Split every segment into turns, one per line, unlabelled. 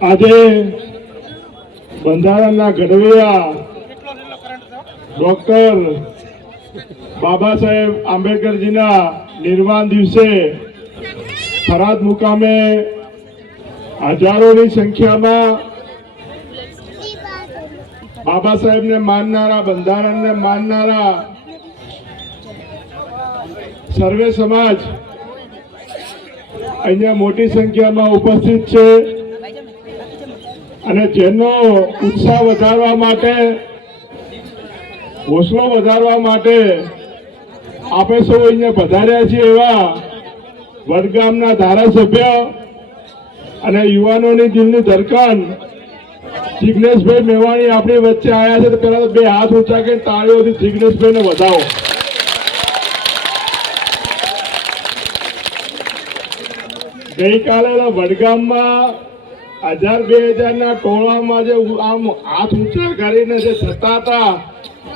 આજે બંધારણના ઘડવૈયા ડોક્ટર બાબા સાહેબ આંબેડકરજીના નિર્વાણ દિવસે થરાદ મુકામે હજારોની સંખ્યામાં બાબા સાહેબને માનનારા, બંધારણને માનનારા સર્વે સમાજ અહીંયા મોટી સંખ્યામાં ઉપસ્થિત છે. અને જેનો ઉત્સાહ વધારવા માટે હોસલો વધારવા માટે આપણે સૌ અહીંયા પધાર્યા છીએ એવા વડગામના ધારાસભ્ય અને યુવાનોની દિલની ધરકાન જિગ્નેશભાઈ મેવાણી આપણી વચ્ચે આવ્યા છે. તો પેલા બે હાથ ઊંચા કે તાળીઓથી જિગ્નેશભાઈને વધાવો. ગઈકાલે વડગામમાં હજાર બે હજાર ના ટોળામાં જે આમ હાથ ઊંચા કરીને જે જતા હતા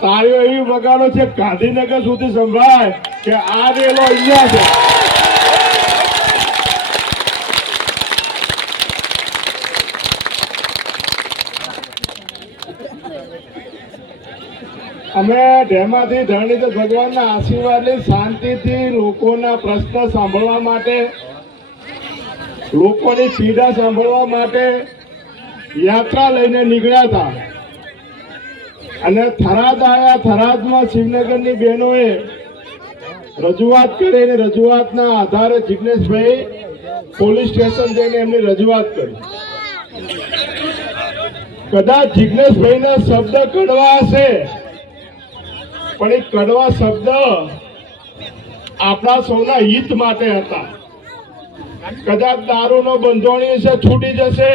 તારીઓ એવી વગાડો છે, ગાંધીનગર સુધી સંભળાય કે આ રેલો અહીંયા છે. અમે ઢેમાથી ધરણીધર ભગવાનના આશીર્વાદની શાંતિથી લોકોના પ્રશ્ન સાંભળવા માટે લોકોની પીડા સાંભળવા માટે યાત્રા લઈને નીકળ્યા હતા. અને થરાદ આવ્યા થરાદમાં શિવનગરની બહેનોએ રજૂઆત કરી અને રજૂઆતના આધારે જિગ્નેશભાઈ પોલીસ સ્ટેશન જઈને એમની રજૂઆત કરી. કદાચ જિગ્નેશભાઈના શબ્દ કડવા હશે, પણ એ કડવા શબ્દ આપણા સૌના હિત માટે હતા. કદાચ દારૂનો બંધોણી છે છૂટી જશે,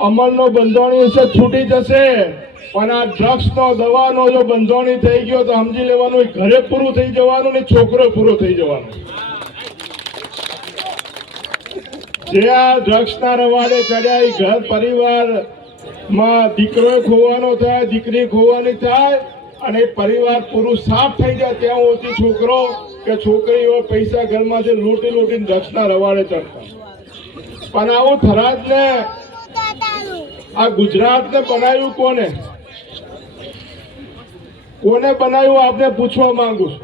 અમલનો બંધોણી છે છૂટી જશે, પણ આ ડ્રગ્સનો, દવાનો જો બંધોણી થઈ ગયો તો સમજી લેવાનું ઘરે પૂરું થઈ જવાનું ને છોકરો પૂરો થઈ જવાનો. જે આ ડ્રગ્સના રવાડે ચડ્યા ઘર પરિવારમાં દીકરો ખોવાનો થાય, દીકરી ખોવાની થાય અને પરિવાર પૂરું સાફ થઈ જાય, ત્યાં ઓછી છોકરો કે છોકરીઓ પૈસા ઘરમાંથી લૂંટી લૂંટીને દક્ષના રવાડે ચડતા. પણ આવું થરાદને આ ગુજરાતને બનાવ્યું કોને? કોને બનાવ્યું આપને પૂછવા માંગુ છું.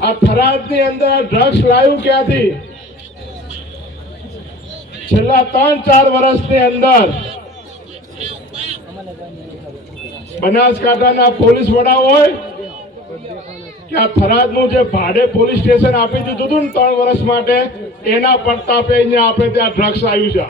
આ થરાદની અંદર આ ડ્રગ્સ લાવ્યું ક્યાંથી? છેલ્લા ત્રણ ચાર વર્ષની અંદર બનાસકાંઠાના પોલીસ વડા હોય કે આ થરાદનું જે ભાડે પોલીસ સ્ટેશન આપી દીધું હતું ને ત્રણ વર્ષ માટે, એના પડતાપે આપણે ત્યાં ડ્રગ્સ આવ્યું છે.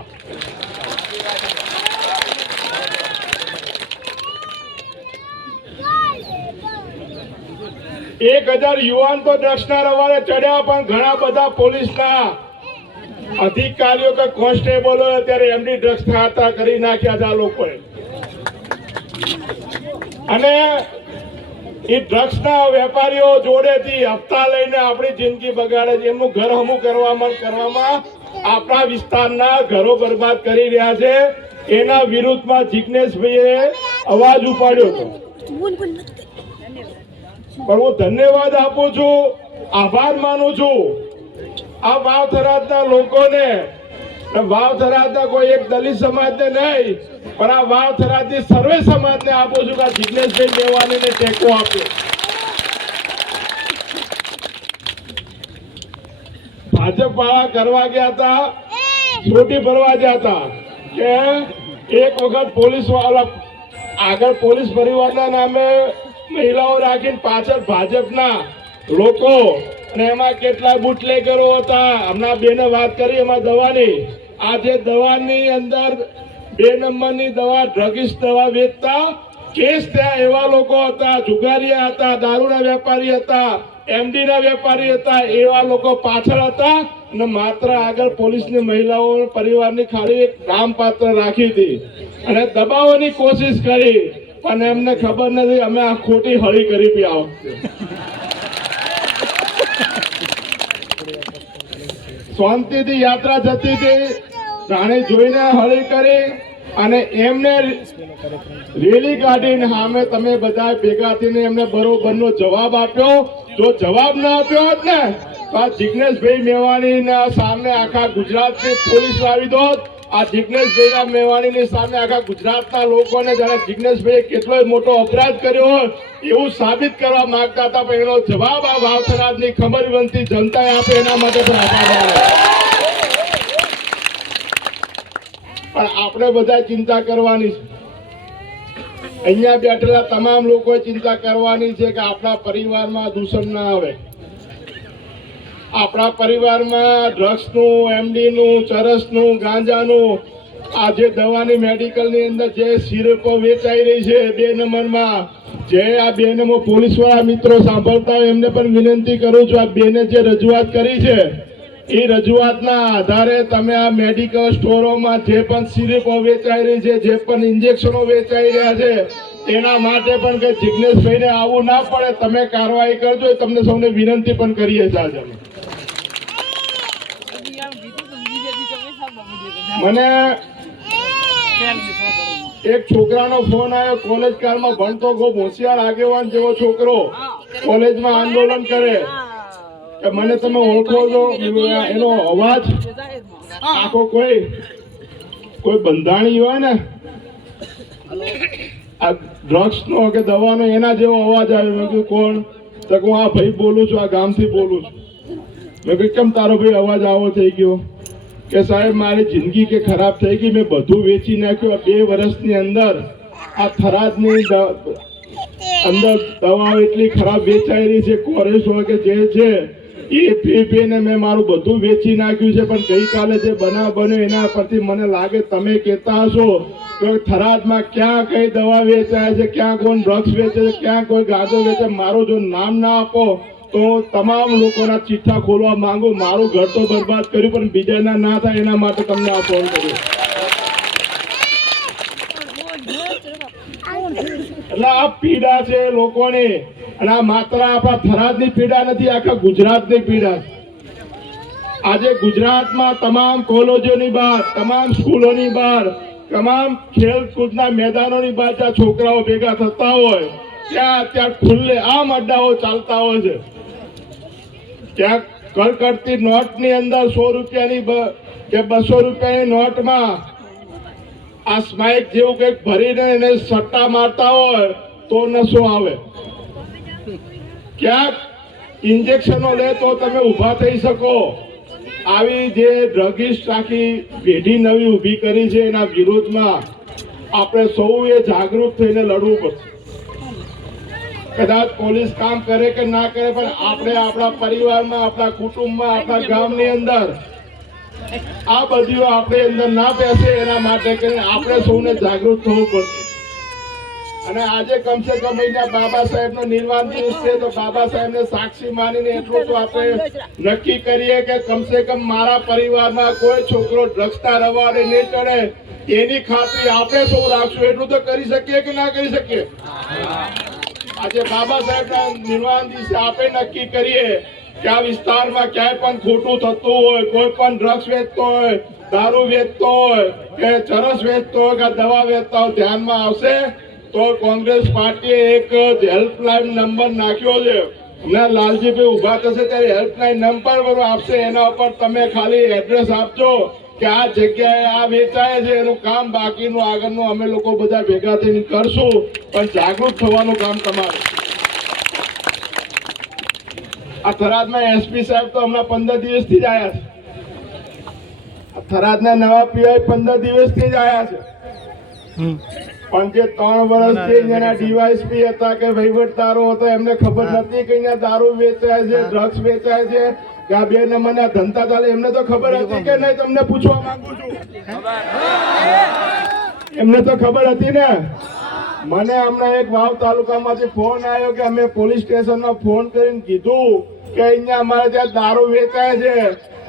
એક હજાર યુવાન તો ડ્રગ્સના રવાડે ચડ્યા, પણ ઘણા બધા પોલીસના અધિકારીઓ કે કોન્સ્ટેબલો અત્યારે એમની ડ્રગ્સ ખાતા કરી નાખ્યા હતા લોકોએ. અને એ ડ્રગ્સના વેપારીઓ જોડેથી હપ્તા લઈને આપણી જિંદગી બગાડે છે. એમનું ઘર હમું કરવામાં કરવામાં આપણા વિસ્તારના ઘરો બરબાદ કરી રહ્યા છે. એના વિરુદ્ધમાં જિજ્ઞેશભાઈએ અવાજ ઉપાડ્યો હતો. પણ હું ધન્યવાદ આપું છું. આભાર માનું છું. આ બાપ ધરાજના લોકોને વાવ ધરાવતા કોઈ એક દલિત સમાજને નહીં, પણ આ વાવ ધરાવતી સર્વે સમાજને આપું છું કે જિજ્ઞેશભાઈ મેવાણીને ટેકો આપ્યો ભાજપ વાળા કરવા ગયા હતા છોટી ભરવા ગયા હતા, કે એક વખત પોલીસવાળા, આગળ પોલીસ પરિવારના નામે મહિલાઓ રાખીને પાછળ ભાજપના લોકો, અને એમાં કેટલા બુટલેગરો હતા હમણાં બેને વાત કરી, એમાં દવાની આજે દવાની અંદર બે નંબરની દવા ડ્રગિસ્ટ દવા વેચતા. કેસ ત્યાં એવા લોકો હતા, જુગારીયા હતા, દારૂના વેપારી હતા, એમડીના વેપારી હતા, એવા લોકો પાછળ હતા અને માત્ર આગળ પોલીસની મહિલાઓ પરિવારની ખાલી એક નામ પાત્ર રાખી હતી. અને દબાવવાની કોશિશ કરી, પણ એમને ખબર નથી, અમે આ ખોટી હળી કરી પી આ શાંતિથી યાત્રા જતી હતી. જાણે જોઈને હળી કરી અને એમને રેલી કાઢીને સામે તમે બધા ભેગા થઈને એમને બરોબરનો જવાબ આપ્યો. જો જવાબ ના આપ્યો હોત ને, તો આ જિગ્નેશભાઈ મેવાણીના સામે આખા ગુજરાતની પોલીસ લાવી દો આ જિજ્ઞેશભાઈ ના મેવાણી ની સામે આખા ગુજરાતના લોકોને જાણે જિગ્નેશભાઈએ કેટલો મોટો અપરાધ કર્યો હોય, એવું સાબિત કરવા માંગતા હતા, પણ એનો જવાબ આ વાવસરાજની ખબર બનતી જનતાએ આપે એના માટે પણ આભાર માનો પણ આપણે બધા ચિંતા કરવાની છે. અહીંયા બેઠેલા તમામ લોકોએ ચિંતા કરવાની છે કે આપણા પરિવારમાં દૂષણ ના આવે. આપણા પરિવારમાં ડ્રગ્સનું, એમડીનું, ચરસનું, ગાંજાનું, આ જે દવાની મેડિકલની અંદર જે સિરપો વેચાઈ રહી છે બે નંબરમાં જે આ બે નંબર પોલીસવાળા મિત્રો સાંભળતા હોય એમને પણ વિનંતી કરું છું, આ બેને જે રજૂઆત કરી છે એ રજૂઆતના આધારે તમે આ મેડિકલ સ્ટોરોમાં જે પણ સિરપો વેચાઈ રહી છે જે પણ ઇન્જેક્શનો વેચાઈ રહ્યા છે એના માટે પણ કે જિજ્ઞેશભાઈને આવવું ના પડે તમે કાર્યવાહી કરજો તમને સૌને વિનંતી પણ કરીએ છીએ આજે મને એક છોકરાનો ફોન આવ્યો કોલેજ કાળમાં ભણતો ખૂબ હોશિયાર આગેવાન જેવો છોકરો કોલેજમાં આંદોલન કરે. મને તમે ઓળખો છો, એનો અવાજ. આખો કોઈ કોઈ બંધાણી હોય ને, આ ડ્રગ્સ નો કે દવાનો એના જેવો અવાજ આવ્યો કીધું, કોણ? તો હું આ ભાઈ બોલું છું, આ ગામથી બોલું છું. મેં કીધું, કેમ તારો ભાઈ અવાજ આવો થઈ ગયો? કે સાહેબ, મારી જિંદગી કે ખરાબ થઈ ગઈ, મેં બધું વેચી નાખ્યું. આ બે વર્ષની અંદર આ થરાદની અંદર દવાઓ એટલી ખરાબ વેચાઈ રહી છે કોરેસ હોય કે જે છે એ પી પીને મેં મારું બધું વેચી નાખ્યું છે પણ ગઈકાલે જે બનાવ બન્યો એના પરથી મને લાગે તમે કહેતા હશો કે થરાદમાં ક્યાં કઈ દવા વેચાય છે ક્યાં કોઈ ડ્રગ્સ વેચે છે ક્યાં કોઈ ગાંજો વેચે મારું જો નામ ના આપો તો તમામ લોકોના ચિઠ્ઠા ખોલવા માંગુ. મારું ઘર તો બરબાદ કર્યું પણ બીજાના ના થાય એના માટે તમને આ ફોન કર્યો એટલે આ પીડા છે લોકોની. અને આ માત્ર આપણા થરાદની પીડા નથી, આખા ગુજરાતની પીડા આજે ગુજરાતમાં તમામ કોલેજોની બહાર, તમામ સ્કૂલોની બહાર, તમામ ખેલકૂદના મેદાનોની બહાર જ્યાં છોકરાઓ ભેગા થતા હોય, ત્યાં ત્યાં ખુલ્લે આમ અડ્ડાઓ ચાલતા હોય છે. ત્યાં કડકડતી નોટની અંદર સો રૂપિયાની કે બસો રૂપિયાની નોટમાં આ સ્માઇક જેવું કંઈક ભરીને એને સટ્ટા મારતા હોય, તો નશો આવે. ક્યાંક ઇન્જેક્શનો લે તો તમે ઊભા થઈ શકો. આવી જે ડ્રગિસ્ટ આખી પેઢી નવી ઊભી કરી છે એના વિરોધમાં આપણે સૌએ જાગૃત થઈને લડવું પડશે. કદાચ પોલીસ કામ કરે કે ના કરે, પણ આપણે આપણા પરિવારમાં, આપણા કુટુંબમાં, આપણા ગામની અંદર આ બધી આપણે અંદર ના બેસે એના માટે કરીને આપણે સૌને જાગૃત થવું પડશે. અને આજે કમસે કમ અહીંયા બાબા સાહેબનો નિર્વાણ દિવસ છે, તો બાબા સાહેબને સાક્ષી માનીને એટલું તો આપણે નક્કી કરીએ કે કમસે કમ મારા પરિવારમાં કોઈ છોકરો ડ્રગ્સના રવાડે નહીં ચડે, એની ખાતરી આપણે સૌ રાખશું. એટલું તો કરી શકીએ કે ના કરી શકીએ? આજે બાબા સાહેબના નિર્વાણ દિવસે આપણે નક્કી કરીએ કે આ વિસ્તારમાં ક્યાંય પણ ખોટું થતું હોય, કોઈ પણ ડ્રગ્સ વેચતો હોય, દારૂ વેચતો હોય, કે ચરસ વેચતો હોય, કે દવા વેચતા હોય, ધ્યાનમાં આવશે? તો કોંગ્રેસ પાર્ટીએ એક હેલ્પલાઇન નંબર નાખ્યો છે. હમણાં લાલજીભાઈ ઊભા થશે ત્યારે હેલ્પલાઇન નંબર આપશે. એના ઉપર તમે ખાલી એડ્રેસ આપજો કે આ જગ્યાએ આ વેચાય છે. એનું કામ બાકીનું, આગળનું અમે લોકો બધા ભેગા થઈને કરશું. પણ જાગૃત થવાનું કામ તમારું. આ થરાદમાં એસપી સાહેબ તો હમણાં પંદર દિવસથી જ આવ્યા છે. થરાદના નવા પીઆઈ પંદર દિવસથી જ આવ્યા છે. પણ જે ત્રણ વર્ષથી જેના ડીવાયસપી હતા કે વહીવટદારો હતા એમને ખબર નથી કે અહીંયા દારૂ વેચાય છે ડ્રગ્સ વેચાય છે કે આ બે નંબરના ધંધા ચાલે એમને તો ખબર હતી કે નહીં તમને પૂછવા માંગુ છું. એમને તો ખબર હતી ને. મને હમણાં એક વાવ તાલુકામાંથી ફોન આવ્યો કે અમે પોલીસ સ્ટેશનમાં ફોન કરીને કીધું કે અહીંયા અમારે ત્યાં દારૂ વેચાય છે.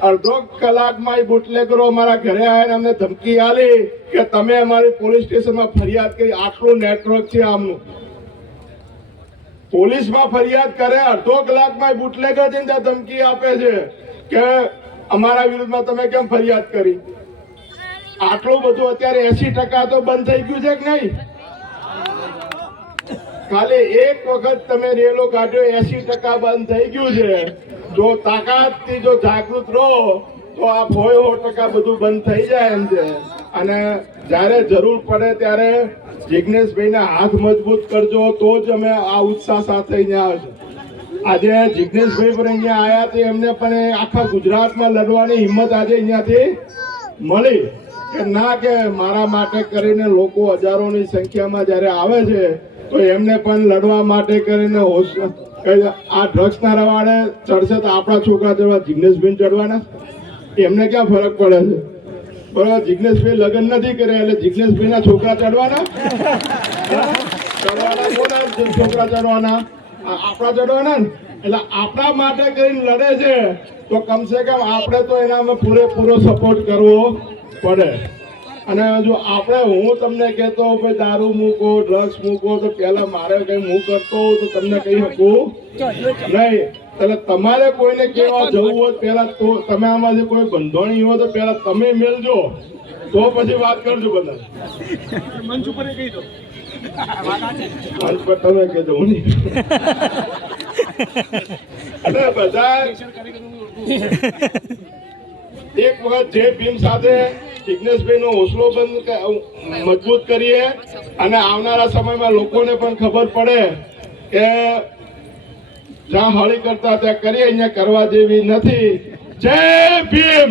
અડધો કલાકમાં એ બુટલેગરો અમારા ઘરે આવ્યા અમને ધમકી આલી કે તમે અમારી પોલીસ સ્ટેશનમાં ફરિયાદ કરી. આટલું નેટવર્ક છે આમનું. પોલીસમાં ફરિયાદ કરે, અડધો કલાકમાં એ બુટલેગર જઈને ત્યાં ધમકી આપે છે કે અમારા વિરુદ્ધમાં તમે કેમ ફરિયાદ કરી? આટલું બધું અત્યારે એસી ટકા તો બંધ થઈ ગયું છે કે નહીં? ખાલી એક વખત તમે રેલો કાઢ્યો એસી ટકા બંધ થઈ ગયું છે. જો તાકાતથી જો જાગૃત રહો, તો આ હોય સો ટકા બધું બંધ થઈ જાય એમ છે. અને જ્યારે જરૂર પડે ત્યારે જિજ્ઞેશભાઈને હાથ મજબૂત કરજો, તો જ અમે આ ઉત્સાહ સાથે અહીંયા આવશું આજે જિજ્ઞેશભાઈ પણ અહીંયા આવ્યા તે એમને પણ આખા ગુજરાતમાં લડવાની હિંમત આજે અહીંયાથી મળી. કે ના કે મારા માટે કરીને લોકો હજારોની સંખ્યામાં જ્યારે આવે છે તો એમને પણ લડવા માટે કરીને આ ડ્રગ્સના રવાડે ચડશે તો આપણા છોકરા ચડવા જિજ્ઞેશભાઈ ચડવાના એમને ક્યાં ફરક પડે છે? બરાબર, જિગ્નેશભાઈ લગ્ન નથી કર્યા એટલે જિજ્ઞેશભાઈના છોકરા ચડવાના? ચડવાના કોના છોકરા ચડવાના. આપણા ચડવાના ને? એટલે આપણા માટે કરીને લડે છે, તો કમસે કમ આપણે તો એનામાં પૂરેપૂરો સપોર્ટ કરવો પડે. અને જો આપણે હું તમને કહેતો ભાઈ દારૂ મૂકો ડ્રગ્સ મૂકો તો પહેલા મારે કઈ હું કરતો તો તમને કહી શકું? નહીં. એટલે તમારે કોઈને કેવા જવું હોય પહેલા તો તમે આમાંથી કોઈ બંધોણી હોય તો પહેલા તમે મેળજો તો પછી વાત કરજો બધા.
મંચ ઉપર કહી દો.
મંચ પર તમે કહેજો હું નહીં. એટલે બધા એક વખત જે ભીમ સાથે જિજ્ઞેશભાઈ નો હોસલો બંધ મજબૂત કરીએ અને આવનારા સમયમાં લોકોને પણ ખબર પડે કે જ્યાં હળી કરતા ત્યાં કરીએ, અહીંયા કરવા જેવી નથી. જય ભીમ!